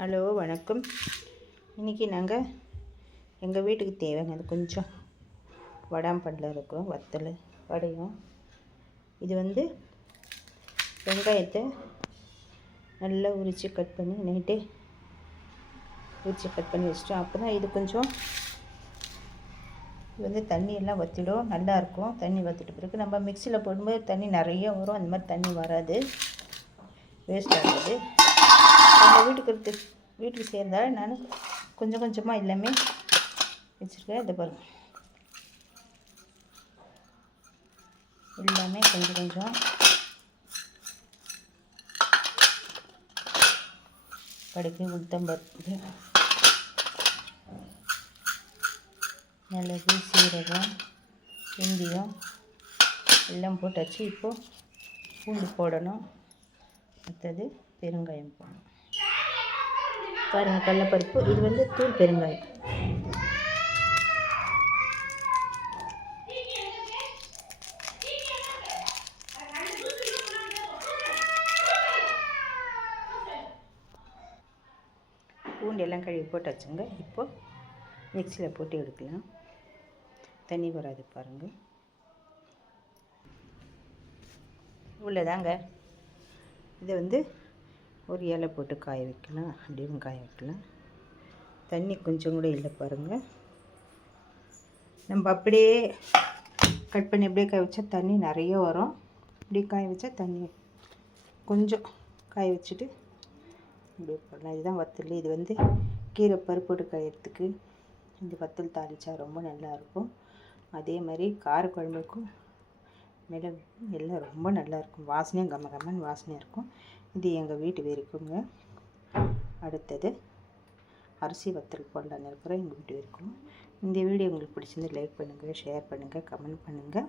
Hello வணக்கம். இன்றைக்கி நாங்கள் எங்கள் வீட்டுக்கு தேவையானது கொஞ்சம் வடாம்பழம் இருக்கும், வத்தல் வடையும். இது வெங்காயத்தை நல்லா உரித்து கட் பண்ணி நைட்டே உரித்து கட் பண்ணி வச்சிட்டோம். அப்போ தான் இது கொஞ்சம் தண்ணியெல்லாம் வற்றிடும், நல்லாயிருக்கும். தண்ணி வற்றிட்ட பிறகு நம்ம மிக்சியில் போடும்போது தண்ணி நிறைய வரும், அந்த மாதிரி தண்ணி வராது, வேஸ்ட் ஆகாது. நம்ம வீட்டுக்கு செய்கிறதால நான் கொஞ்சம் கொஞ்சமாக எல்லாமே வச்சுருக்கேன். இதை பாருங்கள், எல்லாமே கொஞ்சம் கொஞ்சம் கடுகு, உளுத்தம்பருப்பு, மிளகு, சீரகம், வெந்தயம் எல்லாம் போட்டாச்சு. இப்போது பூண்டு போடணும், அடுத்தது பெருங்காயம் போடணும். பாருங்கள், கடலைப்பருப்பு, இது தூள் பெருங்காயம். பூண்டு எல்லாம் கழுவி போட்டு வச்சுங்க. இப்போது மிக்சியில் போட்டு எடுக்கலாம், தண்ணி வராது பாருங்கள். உள்ளதாங்க இதை ஒரு இலை போட்டு காய வைக்கலாம், அப்படியும் காய வைக்கலாம். தண்ணி கொஞ்சம் கூட இல்லை பாருங்கள். நம்ம அப்படியே கட் பண்ணி அப்படியே காய வச்சா தண்ணி நிறைய வரும். இப்படி காய வச்சா தண்ணி கொஞ்சம் காய வச்சுட்டு இப்படியே போடலாம். இதுதான் வத்தல். இது கீரை பருப்பு போட்டு காயறதுக்கு இந்த வத்தல் தாளித்தா ரொம்ப நல்லாயிருக்கும். அதே மாதிரி காரக்குழம்புக்கும் மிளகு எல்லாம் ரொம்ப நல்லாயிருக்கும், வாசனையும் கம்மன்னு வாசனையாக இருக்கும். இது எங்கள் வீட்டு வரைக்குங்க. அடுத்தது அரிசி வத்தல் போடலான்னு இருக்கிறோம், எங்கள் வீட்டு வரைக்கும். இந்த வீடியோ உங்களுக்கு பிடிச்சிருந்து லைக் பண்ணுங்கள், ஷேர் பண்ணுங்கள், கமெண்ட் பண்ணுங்கள்.